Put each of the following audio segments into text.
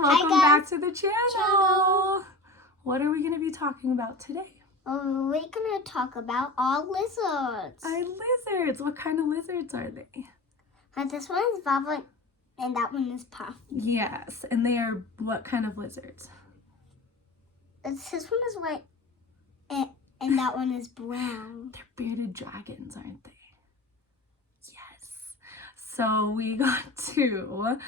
welcome back to the channel. Channel. What are we going to be talking about today? We're going to talk about our lizards. Our lizards. What kind of lizards are they? This one is Vava and that one is Puff. Yes, and they are what kind of lizards? This one is white and that one is brown. They're bearded dragons, aren't they? Yes. So we got two.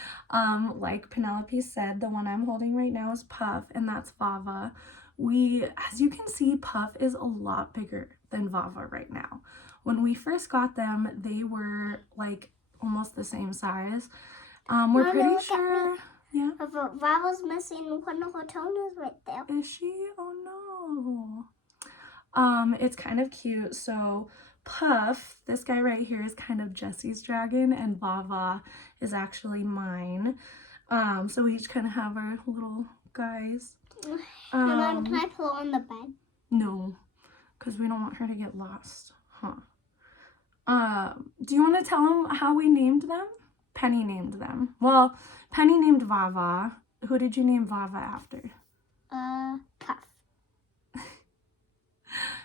Like Penelope said, the one I'm holding right now is Puff, and that's Vava. As you can see, Puff is a lot bigger than Vava right now. When we first got them, they were like almost the same size. We're pretty sure. Yeah. But Vava's missing one of her toenails right there. Is she? Oh no. It's kind of cute. So Puff, this guy right here, is kind of Jesse's dragon, and Vava is actually mine. So we each kind of have our little guys. Can I put her on the bed? No, because we don't want her to get lost. Huh. Do you want to tell them how we named them? Penny named them. Well, Penny named Vava. Who did you name Vava after? Puff.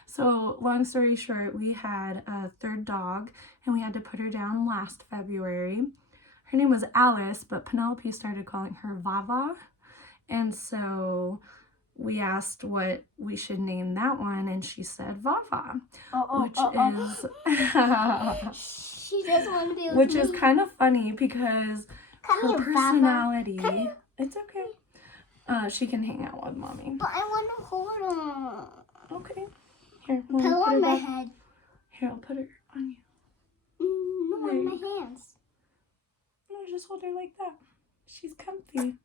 So, long story short, we had a third dog, and we had to put her down last February. Her name was Alice, but Penelope started calling her Vava. And so we asked what we should name that one, and she said Vava, She doesn't want to be with which me. is kind of funny because her personality. It's okay. She can hang out with mommy. But I want to hold her. Okay. Here, Put her on my head. Here, I'll put her on you. No, on my hands. No, just hold her like that. She's comfy.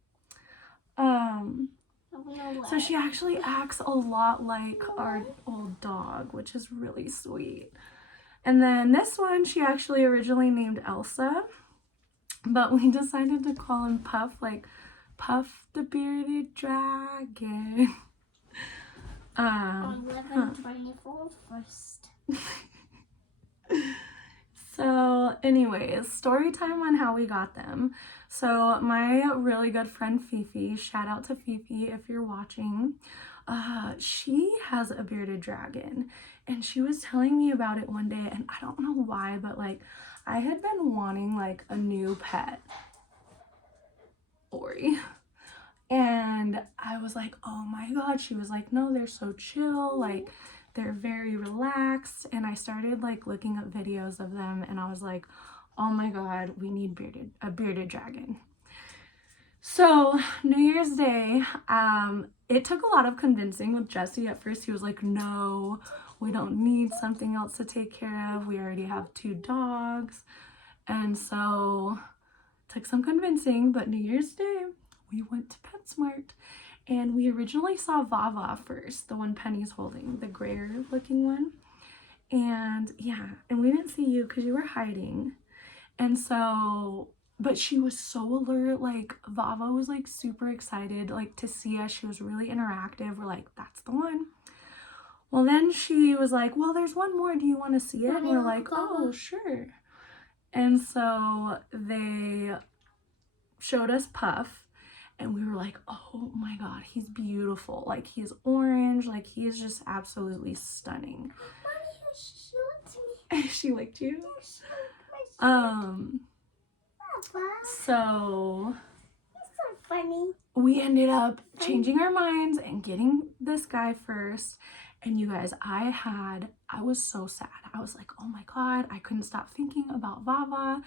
So she actually acts a lot like our old dog, which is really sweet. And then this one, she actually originally named Elsa, but we decided to call him Puff, like Puff the bearded dragon. 11/24 first. So anyways, story time on how we got them. So my really good friend Fifi, shout out to Fifi if you're watching, she has a bearded dragon, and she was telling me about it one day, and I don't know why, but like I had been wanting like a new pet, Ori. And I was like, oh my God. She was like, no, they're so chill. Like, they're very relaxed. And I started like looking up videos of them, and I was like, oh my God, we need a bearded dragon. So New Year's Day, it took a lot of convincing with Jesse. At first he was like, no, we don't need something else to take care of. We already have 2 dogs. And so it took some convincing, but New Year's Day, we went to PetSmart, and we originally saw Vava first, the one Penny's holding, the grayer looking one. And yeah, and we didn't see you because you were hiding. And so, but she was so alert. Like Vava was like super excited like to see us. She was really interactive. We're like, that's the one. Well, then she was like, well, there's one more. Do you want to see it? And we're like, oh, sure. And so they showed us Puff. And we were like, oh my God, he's beautiful. Like, he's orange. Like, he is just absolutely stunning. Mommy, she licked me. She licked you? So It's so funny. we ended up changing our minds and getting this guy first. And you guys, I was so sad. I was like, oh my God, I couldn't stop thinking about Vava.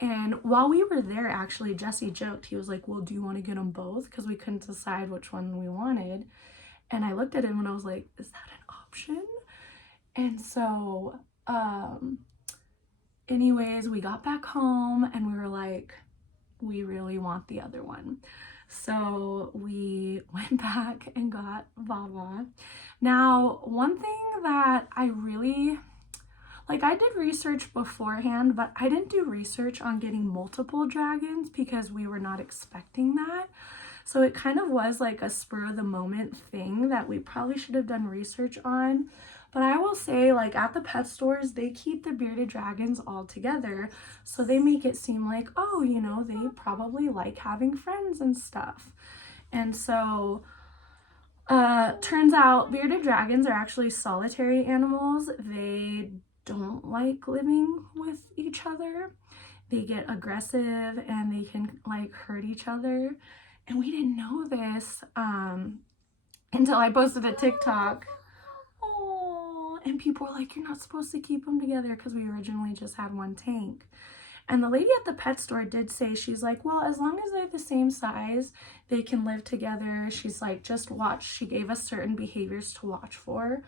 And while we were there, actually, Jesse joked. He was like, well, do you want to get them both? Because we couldn't decide which one we wanted. And I looked at him and I was like, is that an option? And so, anyways, we got back home and we were like, we really want the other one. So we went back and got Vava. Now, one thing that I really... like, I did research beforehand, but I didn't do research on getting multiple dragons because we were not expecting that. So it kind of was like a spur of the moment thing that we probably should have done research on. But I will say, like, at the pet stores, they keep the bearded dragons all together. So they make it seem like, oh, you know, they probably like having friends and stuff. And so, turns out bearded dragons are actually solitary animals. They don't like living with each other. They get aggressive and they can, like, hurt each other. And we didn't know this until I posted a TikTok. Oh, and people were like, you're not supposed to keep them together because we originally just had one tank. And the lady at the pet store did say, she's like, well, as long as they're the same size, they can live together. She's like, just watch. She gave us certain behaviors to watch for.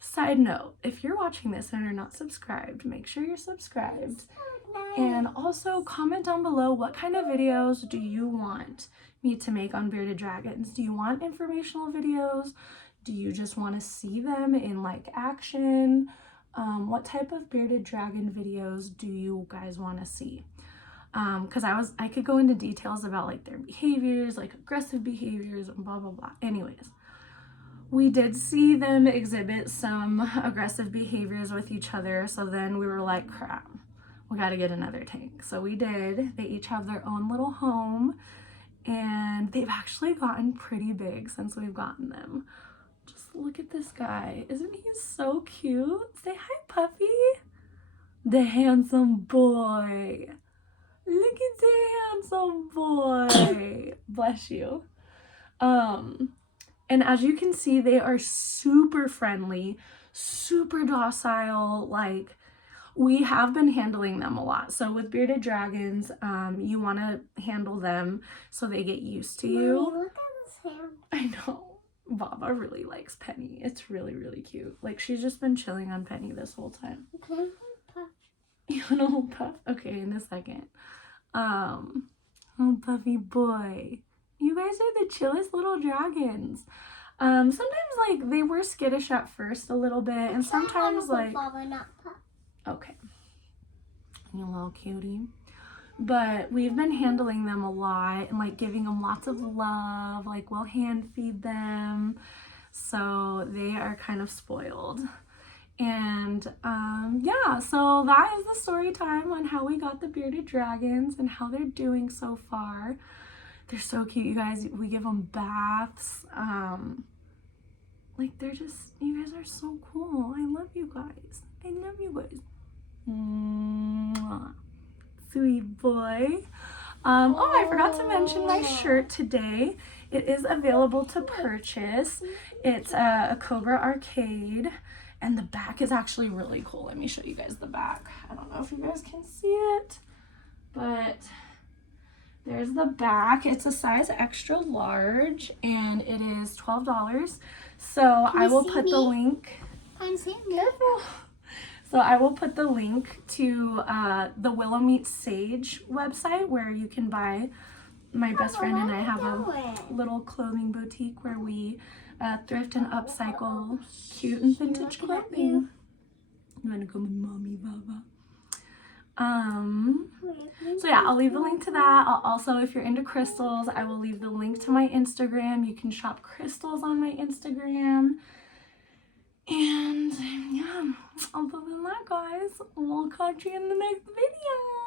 Side note, if you're watching this and are not subscribed, make sure you're subscribed. And also comment down below, what kind of videos do you want me to make on bearded dragons? Do you want informational videos? Do you just want to see them in like action? What type of bearded dragon videos do you guys want to see? Because I could go into details about like their behaviors, like aggressive behaviors and blah blah blah. Anyways, we did see them exhibit some aggressive behaviors with each other, so then we were like, crap, we got to get another tank. So we did. They each have their own little home, and they've actually gotten pretty big since we've gotten them. Just look at this guy. Isn't he so cute? Say hi, Puffy. The handsome boy. Look at the handsome boy. Bless you. And as you can see, they are super friendly, super docile. Like, we have been handling them a lot. So with bearded dragons, you want to handle them so they get used to you. Mommy, look at his hand. I know. Baba really likes Penny. It's really, really cute. Like, she's just been chilling on Penny this whole time. Okay, Puff. You want a little puff? Okay, in a second. Oh, Puffy boy. You guys are the chillest little dragons. Sometimes, like, they were skittish at first a little bit, and sometimes, like... Baba, not Puff. Okay. You little cutie. But we've been handling them a lot and like giving them lots of love. Like, we'll hand feed them. So they are kind of spoiled. And yeah, so that is the story time on how we got the bearded dragons and how they're doing so far. They're so cute, you guys. We give them baths. Like, they're just, you guys are so cool. I love you guys. I love you guys. Mwah. Sweet boy. Oh, I forgot to mention my shirt today. It is available to purchase. It's a Cobra Arcade, and the back is actually really cool. Let me show you guys the back. I don't know if you guys can see it, but there's the back. It's a size extra large, and it is $12. So I will put the link. I'm seeing Careful. So I will put the link to the Willow Meets Sage website where you can buy. My best friend and I have a little clothing boutique where we thrift and upcycle cute and vintage clothing. You want to go with Mommy Baba? So yeah, I'll leave the link to that. I'll also, if you're into crystals, I will leave the link to my Instagram. You can shop crystals on my Instagram. And yeah, other than that, guys, we'll catch you in the next video.